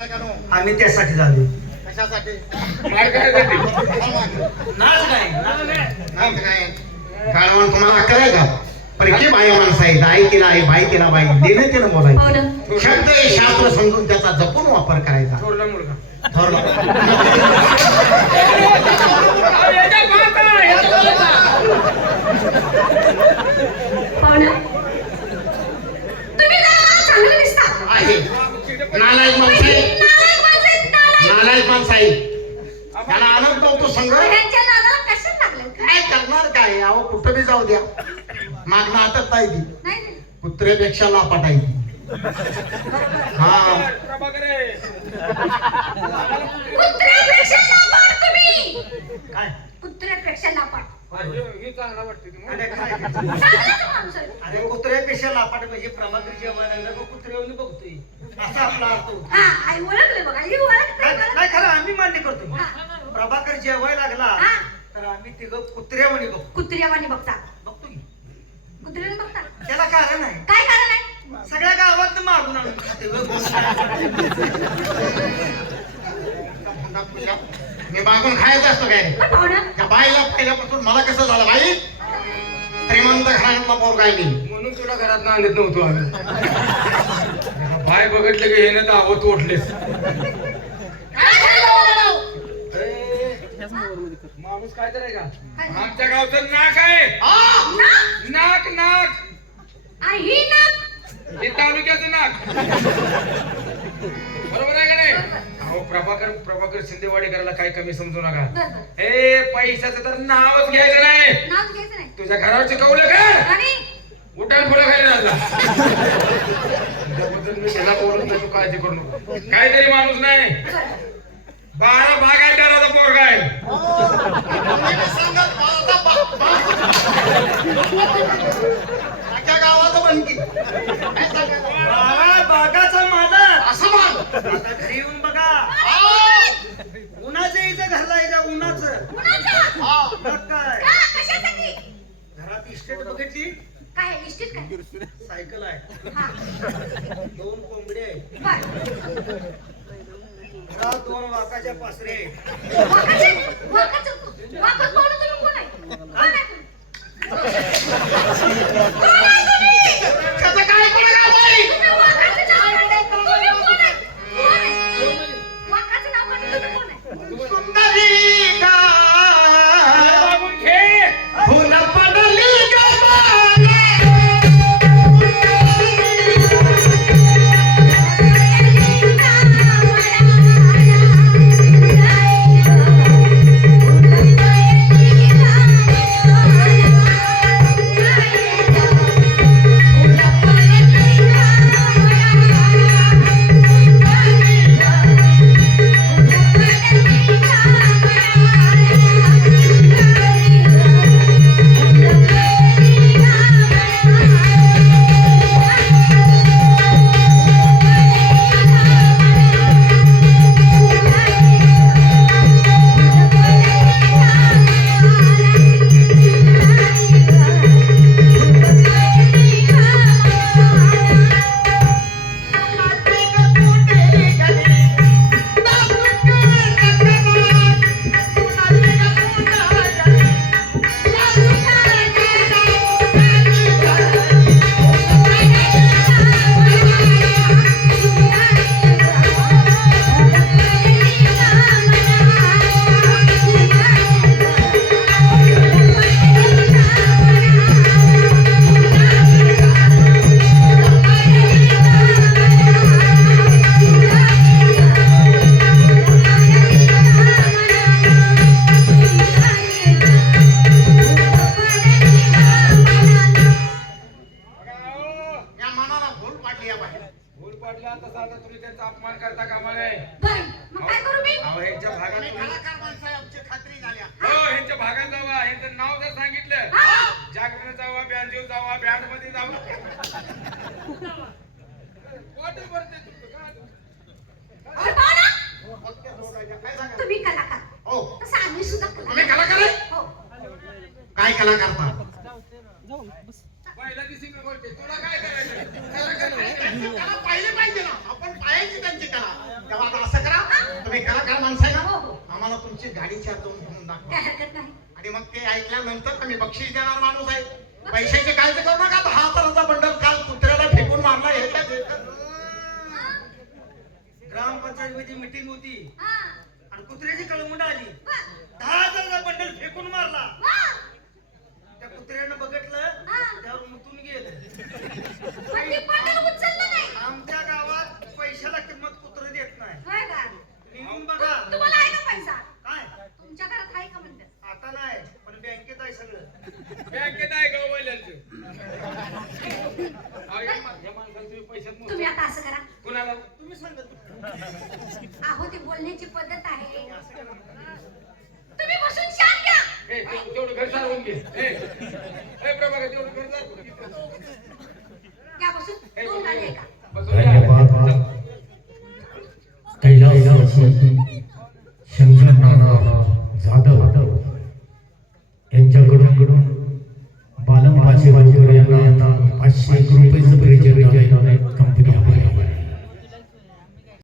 आम्ही त्यासाठी झालो. कशासाठी? नाच काय गाडवान तुम्हाला अक्कल आहे का? परकी बाई माणसं आहे, आई तिला आहे, बाई तिला बाई, देणं तिनं बोलायचं. शब्द हे शास्त्र समजून त्याचा जपून वापर करायचा. थोरला मुलगा थोरला. आहे नालायक माणसं आहे, नालायक माणसं आहे. त्याला आनंद नव्हतो संघ. काय करणार काय? अहो कुठं बी जाऊ द्या, मागणं हातात नाही ती. कुत्र्यापेक्षा लापाट आहे ती. हा काय कुत्र्यापेक्षा लापाट. हे चांगला वाटते तुम्हाला? अरे कुत्र्यापेक्षा लापाट म्हणजे प्रभाकर जेव्हा लागला मग कुत्र्यावरून बघतोय असा आपला अर्थ होतो. हा आई ओळखले बघा, ही ओळखते. नाही खरं आम्ही मान्य करतो. प्रभाकर जेवाय लागला तर आम्ही तिघं कुत्र्यावानी बघतो. कुत्र्यावानी बघता. बघतो की कुत्र्याने बघता. त्याला कारण आहे. काय कारण आहे? सगळ्या गावात मारून आणून खाते. मी मागून खायचं असतो काय? पण पाहुणा, त्या बाईला पहिल्यापासून मला कसं झालं बाई? श्रीमंत घराण्यातला पोरगा आहे मी. म्हणून तुला घरात आणत नव्हतो आम्ही. बाय बघितलं की हे ना दावत ओढलेस. माणूस काय तर आहे का? आमच्या गावचं नाक आहे. नाक नाक आणि ही ना हे तालुक्याचं नाक. बरोबर आहे का नाही? अहो प्रभाकर शिंदेवाडीकराला काही कमी समजू नका. हे पैशाचं तर नावच घ्यायचं नाही. नाव घ्यायचं नाही. तुझ्या घरावरची कौलं कर. आणि उठान पुढे खाली राहता. मी त्याला बोलत नाही, तू काळजी करू नको. काहीतरी माणूस नाही. 12 बागायतदाराचा पोरगा आहे. गावाचं बनकी 12 बागाचा मालक. असं मान. आता घरी येऊन बघा. उन्हाचं यायचं घरला यायचं उन्हाचं. कुणाचा? मग काय का? कशासाठी? घरात इस्टेट बघितली. काय निश्चित काय? सायकल आहे, हा 2 कोंबडे आहे, बर. घरात 2 वाकाच्या पासरे आहेत. वाकड पाहुणं तुम्ही कोण आहे? कोण आहे तुम्ही? त्याचं काय कोणाला बाई? तुम्ही वाकाचं नाव काढताय. तुम्ही कोण आहे? कोण आहे? वाकाचं नाव काढताय. तुम्ही कोण आहे? सुंदरी का मागून घे. फुल पडली अपमान करता कामा नये. बर, मग काय करू मी? अहो ह्यांच्या भागात खात्री झाल्या. हो ह्यांच्या भागात जावा. ह्यांचं नाव जर सांगितलं हा? जागरण जावा, बँजो जावा, बँड मध्ये जावा. वाटेल बरं ते तुमचं काय? अरे पाहुणा, काय सांगा? तुम्ही कलाकार. हो. तसं आम्ही सुद्धा आम्ही कलाकार आहे? हो. काय कला करता? पहिला दिवशी मी बोलते, तुला काय करायचं? कला पाहिले पाहिजे ना आपण, पाहायची त्यांची कला. तेव्हा आम्हाला तुमची गाडी चार दोन घेऊन दाखवा. काय हरकत नाही. आणि मग ते ऐकल्यानंतर आम्ही बक्षीस देणार माणूस आहे. पैशाची काळजी करू नका. 10,000चा बंडल काल कुत्र्याला फेकून मारला हे काय ग्रामपंचायत मध्ये मिटिंग होती हा. आणि कुत्र्याची कळमुंड आली. वा. 10,000चा बंडल फेकून मारला. वा. त्या कुत्र्यानं बघितलं हा. त्यावर मुतून गेलं. पण ती बंडल उचललं नाही. आमच्या गावात पैशाला किंमत कुत्र देत नाही. होय का? निघून बघा. तुम्हाला आहे का पैसा? काय तुमच्या घरात आहे का म्हणलं? आता नाही पण बँकेत आहे सगळं. बँकेत आहे गाववाल्यांचं. या माणसाला तुम्ही पैशात मोजता. तुम्ही आता असं करा. कुणाला? तुम्ही सांगत अहो ती बोलण्याची पद्धत आहे. असं करा. तुम्ही बसून शांत घ्या. तेवढं घर सारवून घे. प्रभाकर तेवढं घर सारवून घे. घ्या बसून. दोन गाडी आहे का? बसून घ्या. धन्यवाद. कैलासवासी शंकर नाना जाधव यांच्याकडून बालम पाचशे यांना 500 रुपयाचं प्रेझेंट कंपनी